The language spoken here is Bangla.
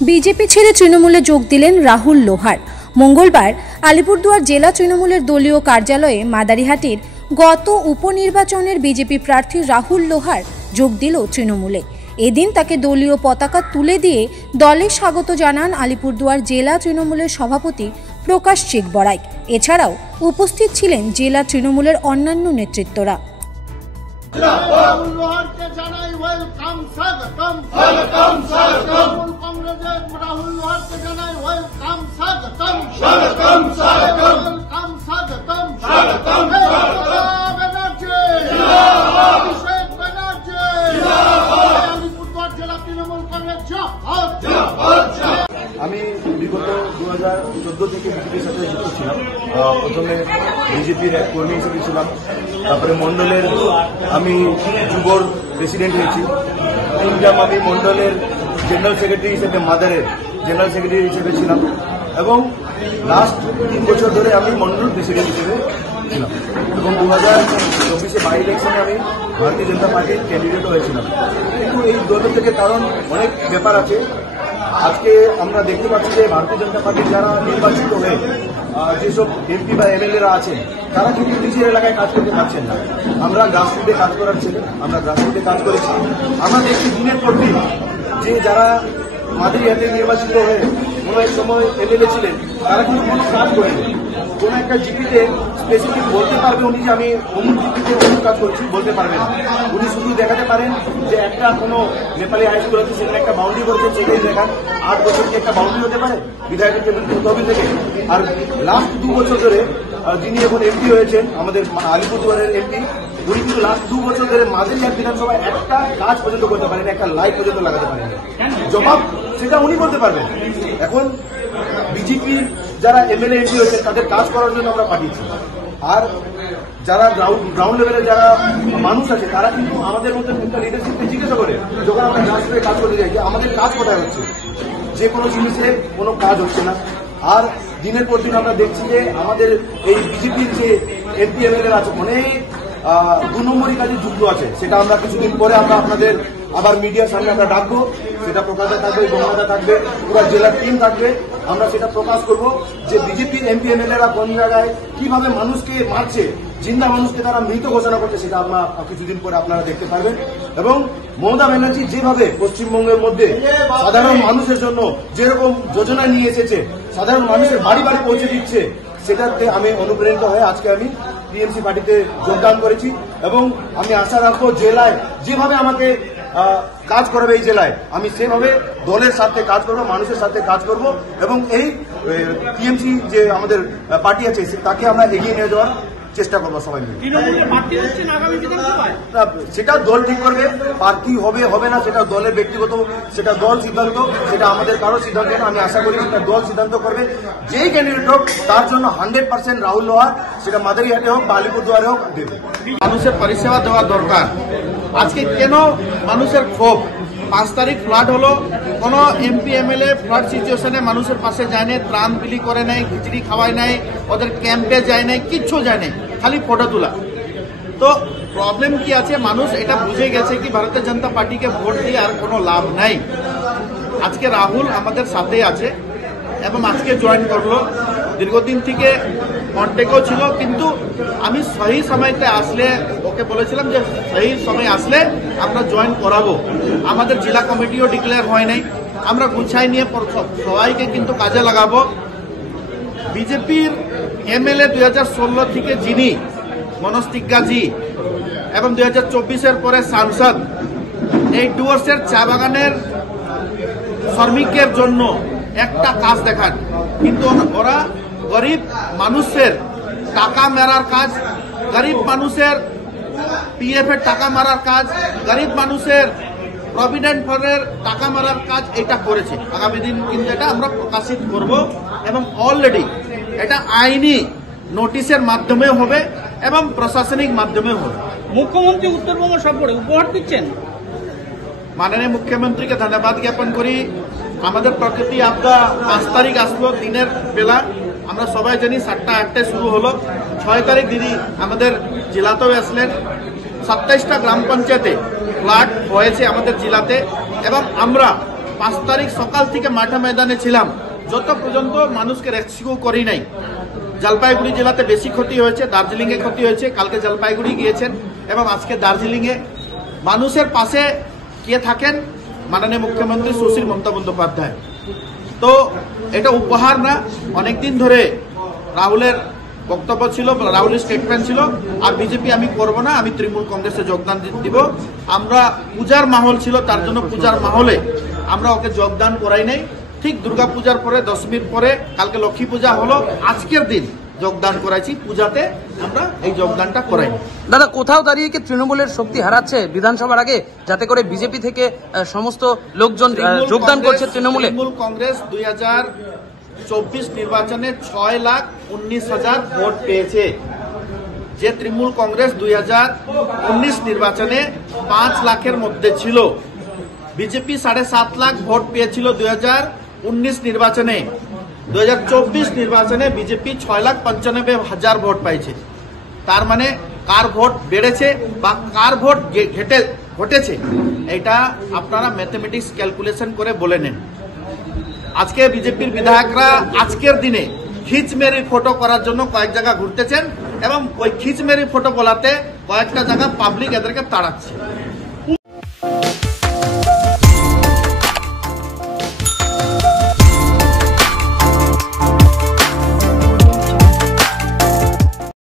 বিজেপি ছেড়ে তৃণমূলে যোগ দিলেন রাহুল লোহার। মঙ্গলবার আলিপুরদুয়ার জেলা তৃণমূলের দলীয় কার্যালয়ে মাদারিহাটির গত উপনির্বাচনের বিজেপি প্রার্থী রাহুল লোহার যোগ দিল তৃণমূলে। এদিন তাকে দলীয় পতাকা তুলে দিয়ে দলে স্বাগত জানান আলিপুরদুয়ার জেলা তৃণমূলের সভাপতি প্রকাশ চিকবড়াই। এছাড়াও উপস্থিত ছিলেন জেলা তৃণমূলের অন্যান্য নেতৃত্বরা। আমি বিগত 2014 থেকে বিজেপির সাথে যুক্ত ছিলাম। প্রথমে বিজেপির এক কর্মী হিসেবে ছিলাম, তারপরে মন্ডলের আমি যুবর প্রেসিডেন্ট হয়েছি। আমি মন্ডলের জেনারেল সেক্রেটারি হিসেবে, মাদারের জেনারেল সেক্রেটারি হিসেবে ছিলাম এবং লাস্ট 3 বছর ধরে আমি মন্ডল প্রেসিডেন্ট হিসেবে ছিলাম এবং 2024 বাই ইলেকশনে আমি ভারতীয় জনতা পার্টির ক্যান্ডিডেট হয়েছিলাম। কিন্তু এই দল থেকে কারণ অনেক ব্যাপার আছে। আজকে আমরা দেখতে পাচ্ছি যে ভারতীয় জনতা পার্টির যারা নির্বাচিত হয়ে যেসব এমপি বা এমএলএরা আছেন তারা কিন্তু নিজের এলাকায় কাজ করতে পারছেন না। আমরা গ্রাসরুটে কাজ করার ছেলে, আমরা গ্রাসরুটে কাজ করেছি। আমরা দেখছি দিনের পর দিন যে যারা মাদারিহাটে নির্বাচিত হয়ে কোনো এক সময় এমএলএ ছিলেন তারা কিন্তু কোনো কাজ করেনি। কোনো একটা জিপিতে স্পেসিফিক বলতে পারবে উনি যে আমি অমুক জিপিতে অমুক কাজ করছি, বলতে পারবেন না। উনি শুধু দেখাতে পারেন যে একটা কোনো নেপালি হাই স্কুল আছে সেখানে একটা বাউন্ডারি করেছে, সেটাই দেখান। 8 বছর কি একটা বাউন্ডারি হতে পারে বিধায়কের তহবিল থেকে? আর লাস্ট 2 বছর ধরে যিনি এখন এমপি হয়েছেন, আমাদের আলিপুরদুয়ারের এমপি, উনি কিন্তু লাস্ট 2 বছর ধরে মাদারিহাট বিধানসভায় একটা কাজ পর্যন্ত করতে পারেন, একটা লাইট পর্যন্ত লাগাতে পারেন। জবাব সেটা উনি বলতে পারবেন। এখন বিজেপি যারা এমএলএ এমপি হয়েছে তাদের কাজ করার জন্য আমরা পাঠিয়েছি। আর যারা গ্রাউন্ড লেভেলে যারা মানুষ আছে তারা কিন্তু আমাদের মধ্যে একটা লিডারশিপকে জিজ্ঞাসা করে যখন আমরা গ্রাসরুটে কাজ করতে যাই যে আমাদের কাজ কোথায় হচ্ছে, যে কোনো জিনিসে কোনো কাজ হচ্ছে না। আর দিনের পর দিন আমরা দেখছি যে আমাদের এই বিজেপির যে এমপি এমএলএ আছে অনেক 2 নম্বরই কাজে যুক্ত আছে। সেটা আমরা কিছুদিন পরে আমরা আপনাদের আবার মিডিয়ার সামনে আমরা ডাকবো, সেটা প্রকাশে থাকবে, গঙ্গাদা থাকবে, পুরো জেলার টিম থাকবে। আমরা সেটা প্রকাশ করব যে বিজেপির এমপি এমএলএরা কোন জায়গায় কিভাবে মানুষকে মারছে, জিন্দা মানুষকে তারা মৃত ঘোষণা করছে, সেটা আমরা কিছুদিন পরে আপনারা দেখতে পারবেন। এবং মমতা ব্যানার্জি যেভাবে পশ্চিমবঙ্গের মধ্যে সাধারণ মানুষের জন্য যেরকম যোজনা নিয়ে এসেছে, সাধারণ মানুষের বাড়ি বাড়ি পৌঁছে দিচ্ছে, সেটাতে আমি অনুপ্রাণিত হয়ে আজকে আমি টিএমসি পার্টিতে যোগদান করেছি। এবং আমি আশা রাখবো জেলায় যেভাবে আমাকে কাজ করাবে এই জেলায়, আমি সেভাবে দলের সাথে কাজ করবো, মানুষের সাথে কাজ করব এবং এই টিএমসি যে আমাদের পার্টি আছে তাকে আমরা এগিয়ে নিয়ে যাওয়ার চেষ্টা করবো সবাই মিলে। সেটা দল ঠিক করবে, প্রার্থী হবে হবে না সেটা দলের ব্যক্তিগত, সেটা দল সিদ্ধান্ত, সেটা আমাদের কারো সিদ্ধান্ত না। আমি আশা করি সেটা দল সিদ্ধান্ত করবে। যেই ক্যান্ডিডেট হোক তার জন্য 100% রাহুল লোহার, সেটা মাদারিহাটে হোক বা আলিপুরদুয়ারে হোক দেবে। মানুষের পরিষেবা দেওয়া দরকার। আজকে কেন মানুষের ক্ষোভ? 5 তারিখ ফ্লাড হলো, কোনো এমপি এমএলএ ফ্লাড সিচুয়েশনে মানুষের পাশে যায় নাই, ত্রাণ বিলি করে নাই, খিচড়ি খাওয়ায় নাই, ওদের ক্যাম্পে যায় নাই, কিচ্ছু যায় নাই, খালি ফটো তোলা। তো প্রবলেম কি আছে? মানুষ এটা বুঝে গেছে কি ভারতীয় জনতা পার্টিকে ভোট দিয়ে আর কোনো লাভ নাই। আজকে রাহুল আমাদের সাথে আছে এবং আজকে জয়েন করলো। দীর্ঘদিন থেকে কন্ট্যাক্টও ছিল, কিন্তু আমি সহি সময়তে আসলে ওকে বলেছিলাম যে সহি সময় আসলে আমরা জয়েন করাবো। আমাদের জেলা কমিটিও ডিক্লেয়ার হয় নাই, আমরা গুছাই নিয়ে সবাইকে কিন্তু কাজে লাগাবো। বিজেপির এমএলএ 2016 থেকে যিনি মনোজ তিগ্গাজি এবং 2024 পরে সাংসদ, এই ডুয়ার্সের চা বাগানের শ্রমিকের জন্য একটা কাজ দেখান, কিন্তু ওরা গরিব মানুষের টাকা মারার কাজ, গরিব মানুষের পিএফ এর টাকা মারার কাজ, গরিব মানুষের প্রভিডেন্ট ফান্ডের টাকা মারার কাজ এটা করেছে। আগামী দিন কিন্তু এটা আমরা প্রকাশিত করব এবং অলরেডি এটা আইনি নোটিশের মাধ্যমে হবে এবং প্রশাসনিক মাধ্যমে হবে। মুখ্যমন্ত্রী উত্তরবঙ্গ সফরে উপহার দিচ্ছেন। মাননীয় মুখ্যমন্ত্রীকে ধন্যবাদ জ্ঞাপন করি। আমাদের প্রকৃতি আপদা 5 তারিখ আসলো দিনের বেলা, আমরা সবাই জানি 7টা-8টায় শুরু হলো। 6 তারিখ দিদি আমাদের জেলাতেও আসলেন। 27টা গ্রাম পঞ্চায়েতে ফ্লাড হয়েছে আমাদের জেলাতে এবং আমরা 5 তারিখ সকাল থেকে মাঠে ময়দানে ছিলাম, যত পর্যন্ত মানুষকে রেস্কিউ করি নাই। জলপাইগুড়ি জেলাতে বেশি ক্ষতি হয়েছে, দার্জিলিংয়ে ক্ষতি হয়েছে, কালকে জলপাইগুড়ি গিয়েছেন এবং আজকে দার্জিলিংয়ে। মানুষের পাশে কে থাকেন? মাননীয় মুখ্যমন্ত্রী সুশীল মমতা বন্দ্যোপাধ্যায়। তো এটা উপহার না, অনেকদিন ধরে রাহুলের বক্তব্য ছিল, রাহুলের স্টেটমেন্ট ছিল আর বিজেপি আমি করব না, আমি তৃণমূল কংগ্রেসে যোগদান দিব। আমরা পূজার মাহল ছিল, তার জন্য পূজার মাহলে আমরা ওকে যোগদান করাই নাই। ঠিক দুর্গা পূজার পরে, দশমীর পরে, কালকে লক্ষ্মী পূজা হলো, আজকের দিন যোগদান করাইছি। পূজাতে আমরা এই যোগদানটা করাইনি। দাদা, কোথাও দাঁড়িয়ে কি তৃণমূলের শক্তি হারাচ্ছে বিধানসভার আগে, যাতে করে বিজেপি থেকে সমস্ত লোকজন যোগদান করছে তৃণমূলে? তৃণমূল কংগ্রেস 2024 নির্বাচনে 6,19,000 ভোট পেয়েছে। যে তৃণমূল কংগ্রেস 2019 নির্বাচনে 5 লাখের মধ্যে ছিল। বিজেপি 7.5 লাখ ভোট পেয়েছিল 2019 নির্বাচনে। 2024 নির্বাচনে বিজেপি 6,95,000 ভোট পাইছে। তার মানে কার ভোট বেড়েছে বা কার ভোট ঘটেছে এটা আপনারা ম্যাথমেটিক্স ক্যালকুলেশন করে বলে নেন। আজকে বিজেপির বিধায়করা আজকের দিনে খিচমেরি ফটো করার জন্য কয়েক জায়গা ঘুরতেছেন এবং ওই খিচমেরি ফটো বলাতে কয়েকটা জায়গা পাবলিক এদেরকে তাড়াচ্ছে।